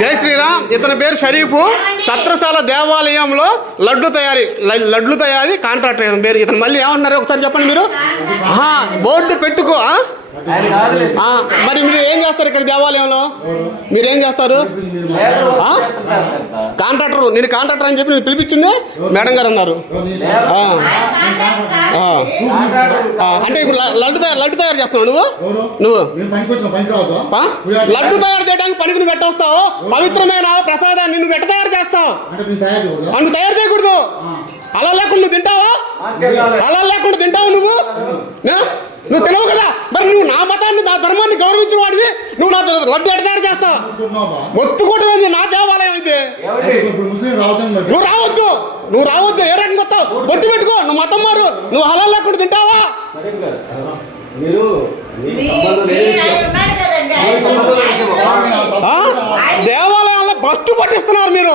జై శ్రీరామ్. ఇతని పేరు షరీఫ్. సత్రశాల దేవాలయంలో లడ్లు తయారీ కాంట్రాక్టర్ ఇతని పేరు. ఇతను మళ్ళీ ఏమన్నారు ఒకసారి చెప్పండి మీరు. బోర్డు పెట్టుకో. మరి మీరు ఏం చేస్తారు ఇక్కడ దేవాలయంలో? మీరేం చేస్తారు? కాంట్రాక్టర్. నేను కాంట్రాక్టర్ అని చెప్పి నేను పిలిపించింది మేడం గారు అన్నారు. అంటే ఇప్పుడు లడ్డు తయారు చేస్తున్నావు నువ్వు లడ్డు తయారు చేయడానికి పనికి నువ్వు పెట్టొస్తావు. పవిత్రమైన ప్రసాదాన్ని నువ్వు ఎట్ట తయారు చేస్తావు? నువ్వు తయారు చేయకూడదు. అలా లేకుండా నువ్వు తింటావా? అలా లేకుండా తింటావు నువ్వు తెలియవు కదా. మరి నువ్వు నా మతాన్ని నా ధర్మాన్ని గౌరవించిన వాడివి నువ్వు నా లడ్డు ఎట్ట తయారు చేస్తావు? మొత్తుకోవటం నా దేవాలయం అయితే. నువ్వు రావద్దు. ఏ రకం వస్తావు? బొట్టు పెట్టుకో. నువ్వు మతం మారు. నువ్వు అలా లేకుండా తింటావా? దేవాలయాల్లో బస్టు పట్టిస్తున్నారు మీరు.